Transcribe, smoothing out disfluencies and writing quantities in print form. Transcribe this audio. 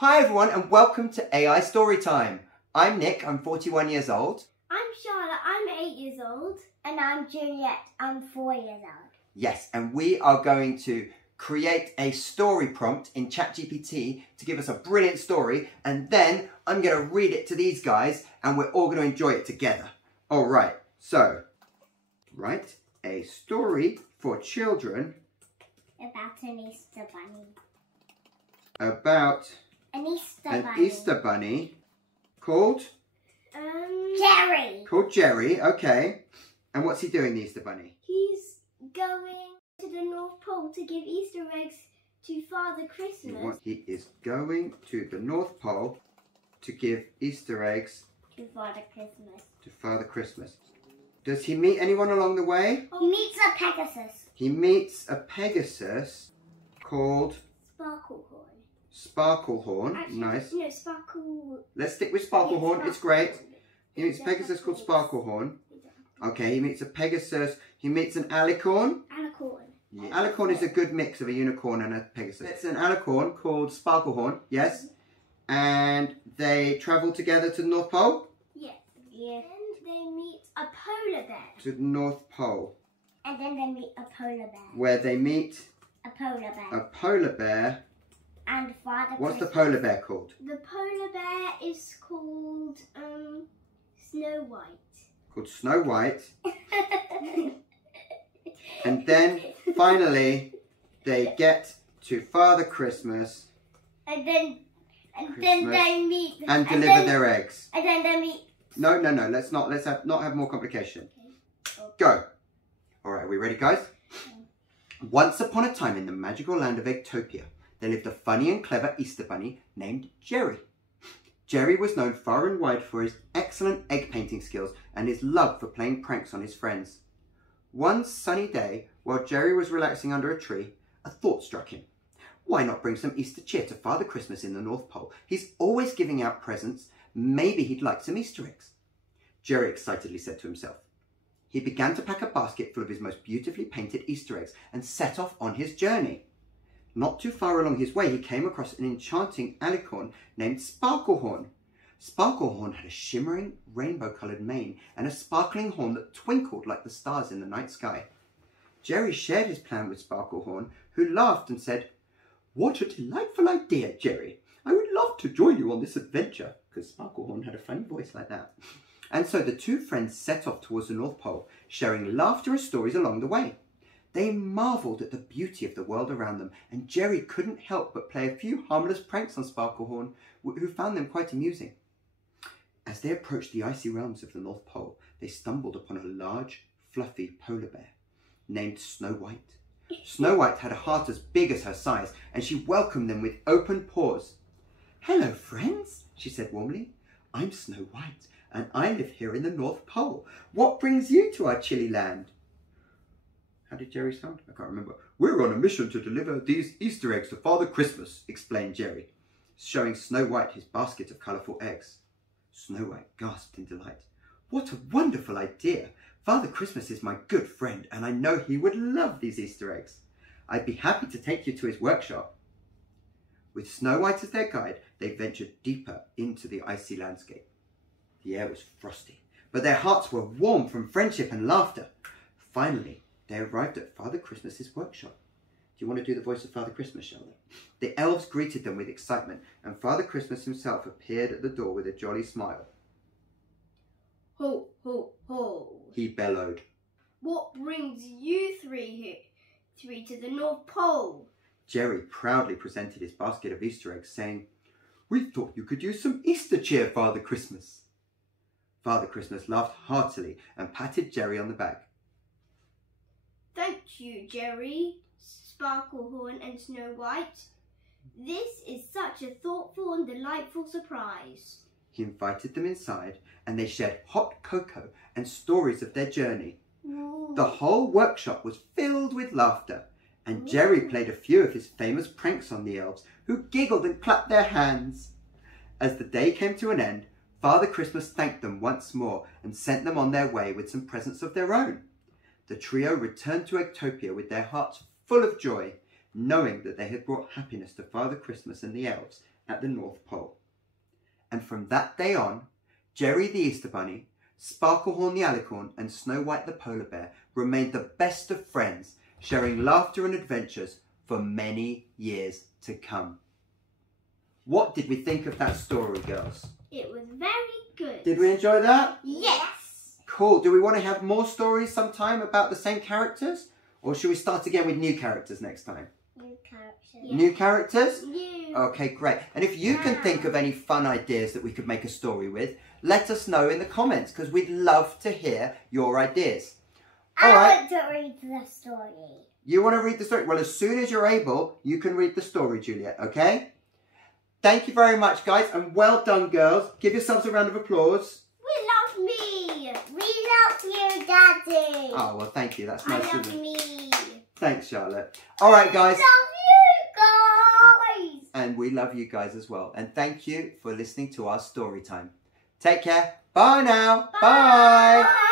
Hi everyone and welcome to AI Storytime. I'm Nick, I'm 41 years old. I'm Charlotte, I'm 8 years old. And I'm Juliette, I'm 4 years old. Yes, and we are going to create a story prompt in ChatGPT to give us a brilliant story, and then I'm going to read it to these guys and we're all going to enjoy it together. Alright, so write a story for children about an Easter bunny. About an Easter bunny called? Jerry. Called Jerry, okay. And what's he doing, the Easter bunny? He's going to the North Pole to give Easter eggs to Father Christmas. He is going to the North Pole to give Easter eggs to Father Christmas. To Father Christmas. Does he meet anyone along the way? He meets a Pegasus. He meets a Pegasus called? Sparklehorn. Sparklehorn, Actually, nice. No, Sparkle... Let's stick with Sparklehorn, it's great. He meets a Yeah, Pegasus called Sparklehorn. Okay, he meets a Pegasus. He meets an alicorn. Alicorn. Yeah. Alicorn is a good mix of a unicorn and a Pegasus. It's an alicorn called Sparklehorn, yes. And they travel together to the North Pole? Yeah. Yeah. And they meet a polar bear. To the North Pole. And then they meet a polar bear. Where they meet? A polar bear. A polar bear. And Father What's Christmas. the polar bear called? The polar bear is called Snow White. Called Snow White. And then finally they get to Father Christmas. And then they meet and deliver their eggs. And then they meet. No. Let's not have more complication. Okay. Go. All right, are we ready, guys? Once upon a time in the magical land of Eggtopia, there lived a funny and clever Easter bunny named Jerry. Jerry was known far and wide for his excellent egg painting skills and his love for playing pranks on his friends. One sunny day, while Jerry was relaxing under a tree, a thought struck him. Why not bring some Easter cheer to Father Christmas in the North Pole? He's always giving out presents. Maybe he'd like some Easter eggs. Jerry excitedly said to himself. He began to pack a basket full of his most beautifully painted Easter eggs and set off on his journey. Not too far along his way, he came across an enchanting alicorn named Sparklehorn. Sparklehorn had a shimmering, rainbow-coloured mane and a sparkling horn that twinkled like the stars in the night sky. Jerry shared his plan with Sparklehorn, who laughed and said, "What a delightful idea, Jerry. I would love to join you on this adventure," because Sparklehorn had a funny voice like that. And so the two friends set off towards the North Pole, sharing laughter and stories along the way. They marvelled at the beauty of the world around them, and Jerry couldn't help but play a few harmless pranks on Sparklehorn, who found them quite amusing. As they approached the icy realms of the North Pole, they stumbled upon a large, fluffy polar bear named Snow White. Snow White had a heart as big as her size, and she welcomed them with open paws. "Hello, friends," she said warmly. "I'm Snow White, and I live here in the North Pole. What brings you to our chilly land?" How did Jerry sound? I can't remember. "We're on a mission to deliver these Easter eggs to Father Christmas," explained Jerry, showing Snow White his basket of colourful eggs. Snow White gasped in delight. "What a wonderful idea! Father Christmas is my good friend, and I know he would love these Easter eggs. I'd be happy to take you to his workshop." With Snow White as their guide, they ventured deeper into the icy landscape. The air was frosty, but their hearts were warm from friendship and laughter. Finally, they arrived at Father Christmas's workshop. Do you want to do the voice of Father Christmas, Sheldon? The elves greeted them with excitement, and Father Christmas himself appeared at the door with a jolly smile. "Ho, ho, ho," he bellowed. "What brings you three to the North Pole?" Jerry proudly presented his basket of Easter eggs, saying, "We thought you could use some Easter cheer, Father Christmas." Father Christmas laughed heartily and patted Jerry on the back. "Thank you, Jerry, Sparklehorn and Snow White. This is such a thoughtful and delightful surprise." He invited them inside, and they shared hot cocoa and stories of their journey. Ooh. The whole workshop was filled with laughter, and Jerry played a few of his famous pranks on the elves, who giggled and clapped their hands. As the day came to an end, Father Christmas thanked them once more and sent them on their way with some presents of their own. The trio returned to Eggtopia with their hearts full of joy. knowing that they had brought happiness to Father Christmas and the elves at the North Pole. And from that day on, Jerry the Easter Bunny, Sparklehorn the alicorn, and Snow White the polar bear remained the best of friends, sharing laughter and adventures for many years to come. What did we think of that story, girls? It was very good. Did we enjoy that? Yes. Cool. Do we want to have more stories sometime about the same characters? Or should we start again with new characters next time? New characters. Yeah. New characters? New. Okay, great. And if you can think of any fun ideas that we could make a story with, let us know in the comments, because we'd love to hear your ideas. All right. I want to read the story. You want to read the story? Well, as soon as you're able, you can read the story, Juliette, okay? Thank you very much, guys, and well done, girls. Give yourselves a round of applause. We love me. We love you, Daddy. Oh, well, thank you. That's nice of you. I love me. Thanks, Charlotte. All right, guys. I love you guys. And we love you guys as well. And thank you for listening to our story time. Take care. Bye now. Bye. Bye.